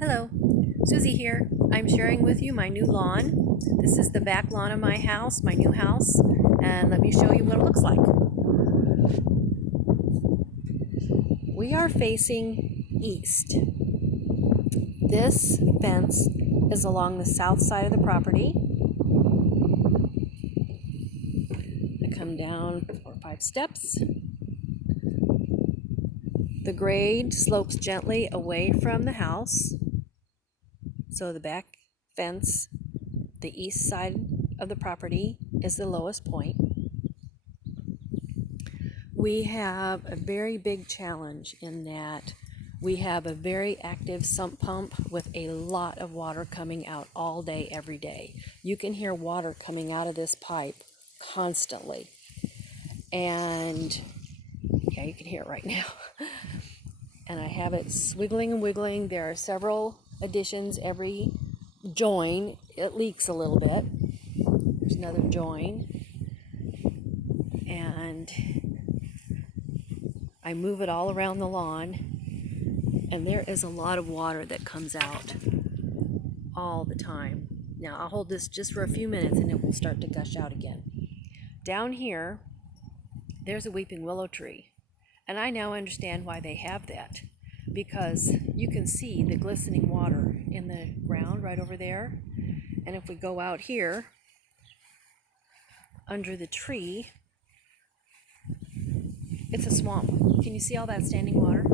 Hello, Susie here. I'm sharing with you my new lawn. This is the back lawn of my house, my new house, and let me show you what it looks like. We are facing east. This fence is along the south side of the property. I come down 4 or 5 steps. The grade slopes gently away from the house. So the back fence, the east side of the property, is the lowest point. We have a very big challenge in that we have a very active sump pump with a lot of water coming out all day, every day. You can hear water coming out of this pipe constantly. And yeah, you can hear it right now. And I have it swiggling and wiggling. There are several additions. Every join, it leaks a little bit. There's another join. And I move it all around the lawn. And there is a lot of water that comes out all the time. Now I'll hold this just for a few minutes and it will start to gush out again. Down here, there's a weeping willow tree. And I now understand why they have that, because you can see the glistening water in the ground right over there. And if we go out here under the tree, it's a swamp. Can you see all that standing water?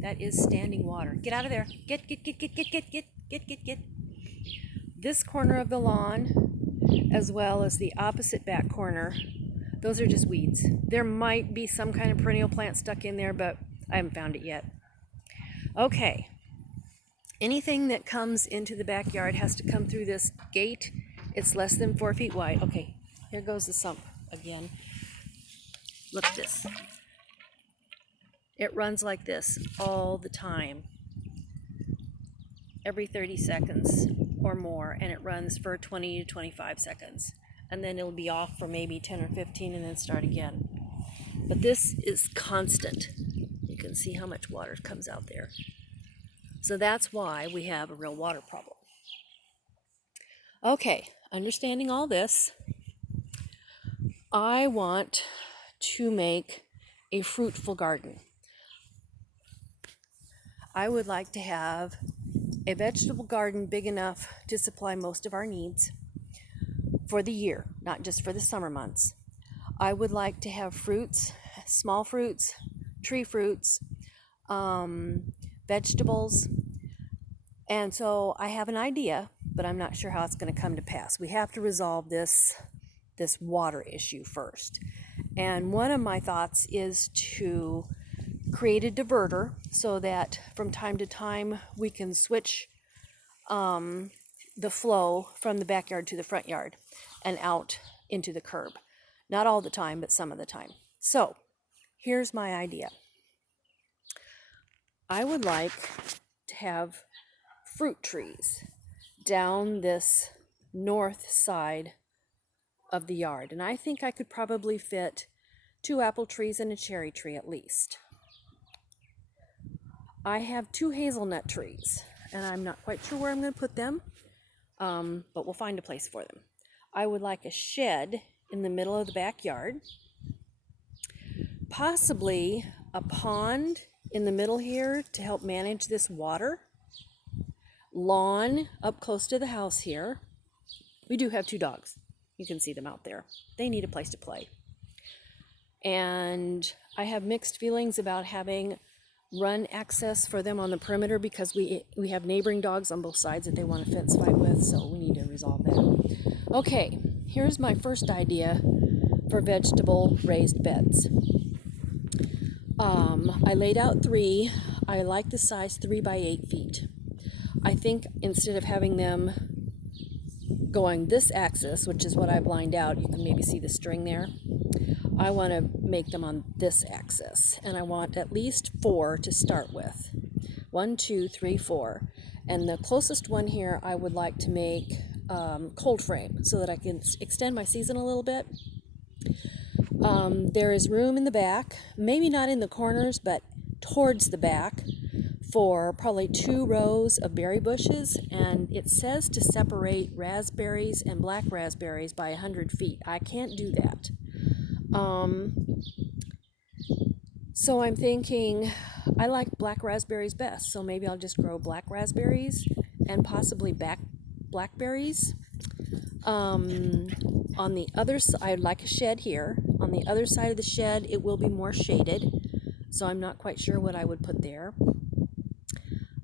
That is standing water. Get out of there. Get. This corner of the lawn, as well as the opposite back corner, those are just weeds. There might be some kind of perennial plant stuck in there, but I haven't found it yet. Okay. Anything that comes into the backyard has to come through this gate. It's less than 4 feet wide. Okay, here goes the sump again. Look at this. It runs like this all the time. Every 30 seconds or more, and it runs for 20 to 25 seconds. And then it'll be off for maybe 10 or 15 and then start again. But this is constant. You can see how much water comes out there. So that's why we have a real water problem. Okay, understanding all this, I want to make a fruitful garden. I would like to have a vegetable garden big enough to supply most of our needs for the year, not just for the summer months. I would like to have fruits, small fruits, tree fruits, vegetables. And so I have an idea, but I'm not sure how it's going to come to pass. We have to resolve this water issue first. And one of my thoughts is to create a diverter so that from time to time we can switch the flow from the backyard to the front yard and out into the curb. Not all the time, but some of the time. So here's my idea. I would like to have fruit trees down this north side of the yard. And I think I could probably fit 2 apple trees and a cherry tree at least. I have 2 hazelnut trees, and I'm not quite sure where I'm going to put them, but we'll find a place for them. I would like a shed in the middle of the backyard, possibly a pond in the middle here to help manage this water, lawn up close to the house here. We do have 2 dogs. You can see them out there. They need a place to play. And I have mixed feelings about having run access for them on the perimeter because we have neighboring dogs on both sides that they want to fence fight with, so we need to resolve that. Okay, here's my first idea for vegetable raised beds. I laid out 3. I like the size 3 by 8 feet. I think instead of having them going this axis, which is what I've lined out, you can maybe see the string there. I want to make them on this axis, and I want at least 4 to start with. 1, 2, 3, 4. And the closest one here I would like to make cold frame so that I can extend my season a little bit. There is room in the back, maybe not in the corners, but towards the back, for probably 2 rows of berry bushes, and it says to separate raspberries and black raspberries by 100 feet. I can't do that. So I'm thinking I like black raspberries best, so maybe I'll just grow black raspberries and possibly blackberries. On the other side, I'd like a shed here. On the other side of the shed, it will be more shaded, so I'm not quite sure what I would put there.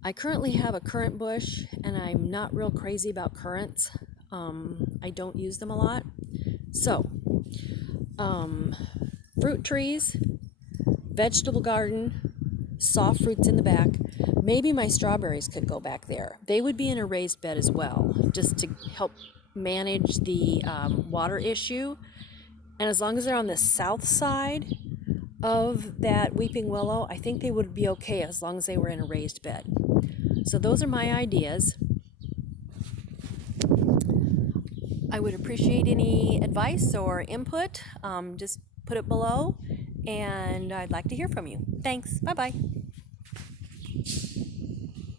I currently have a currant bush, and I'm not real crazy about currants. I don't use them a lot. So, fruit trees, vegetable garden, soft fruits in the back. Maybe my strawberries could go back there. They would be in a raised bed as well, just to help manage the water issue. And as long as they're on the south side of that weeping willow, I think they would be okay as long as they were in a raised bed. So those are my ideas. I would appreciate any advice or input. Just put it below, and I'd like to hear from you. Thanks. Bye-bye.